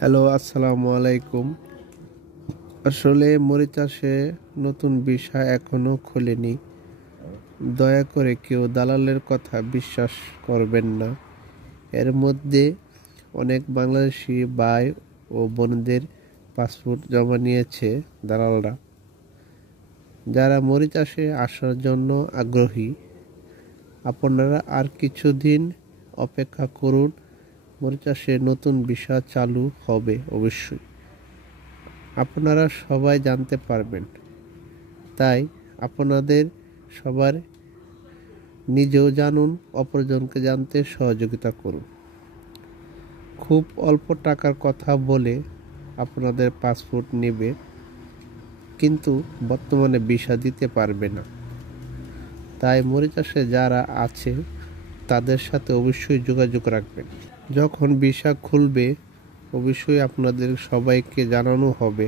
Hello, আসসালামু আলাইকুম। আসলে মরিচ চাষে নতুন বিষয় এখনো খোলেনি। দয়া করে কেউ দালালের কথা বিশ্বাস করবেন না। এর মধ্যে অনেক বাংলাদেশি ভাই ও বোনদের পাসপোর্ট জমা নিয়েছে দালালরা, যারা মরিচ চাষে আসার জন্য আগ্রহী। আপনারা আর কিছুদিন অপেক্ষা করুন, মরিচ চাষে নতুন বিষয় চালু হবে অবশ্যই। আপনারা সবাই জানতে পারবেন, তাই আপনাদের সবার নিজেও জানুন, অপরজনকে জানতে সহযোগিতা করুন। খুব অল্প টাকার কথা বলে আপনাদের পাসপোর্ট নেবে, কিন্তু বর্তমানে ভিসা দিতে পারবে না। তাই মরিচাষে যারা আছে তাদের সাথে অবশ্যই যোগাযোগ রাখবেন। যখন ভিসা খুলবে অবশ্যই আপনাদের সবাইকে জানানো হবে।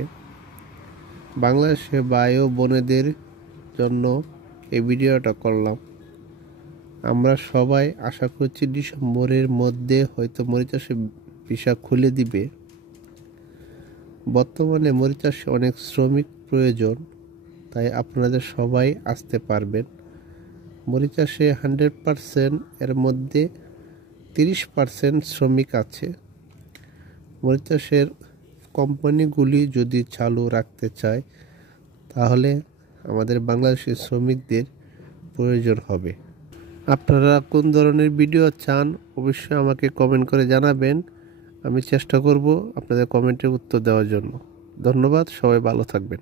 বাংলাদেশে ভাই ও বোনেদের জন্য এই ভিডিওটা করলাম। আমরা সবাই আশা করছি ডিসেম্বরের মধ্যে হয়তো মরিচ চাষে ভিসা খুলে দিবে। বর্তমানে মরিচ চাষে অনেক শ্রমিক প্রয়োজন, তাই আপনাদের সবাই আসতে পারবেন। মরিচ চাষে 100% এর মধ্যে 30% শ্রমিক আছে। মরিচ চাষের কোম্পানিগুলি যদি চালু রাখতে চায় তাহলে আমাদের বাংলাদেশের শ্রমিকদের প্রয়োজন হবে। আপনারা কোন ধরনের ভিডিও চান অবশ্যই আমাকে কমেন্ট করে জানাবেন। আমি চেষ্টা করব আপনাদের কমেন্টের উত্তর দেওয়ার জন্য। ধন্যবাদ, সবাই ভালো থাকবেন।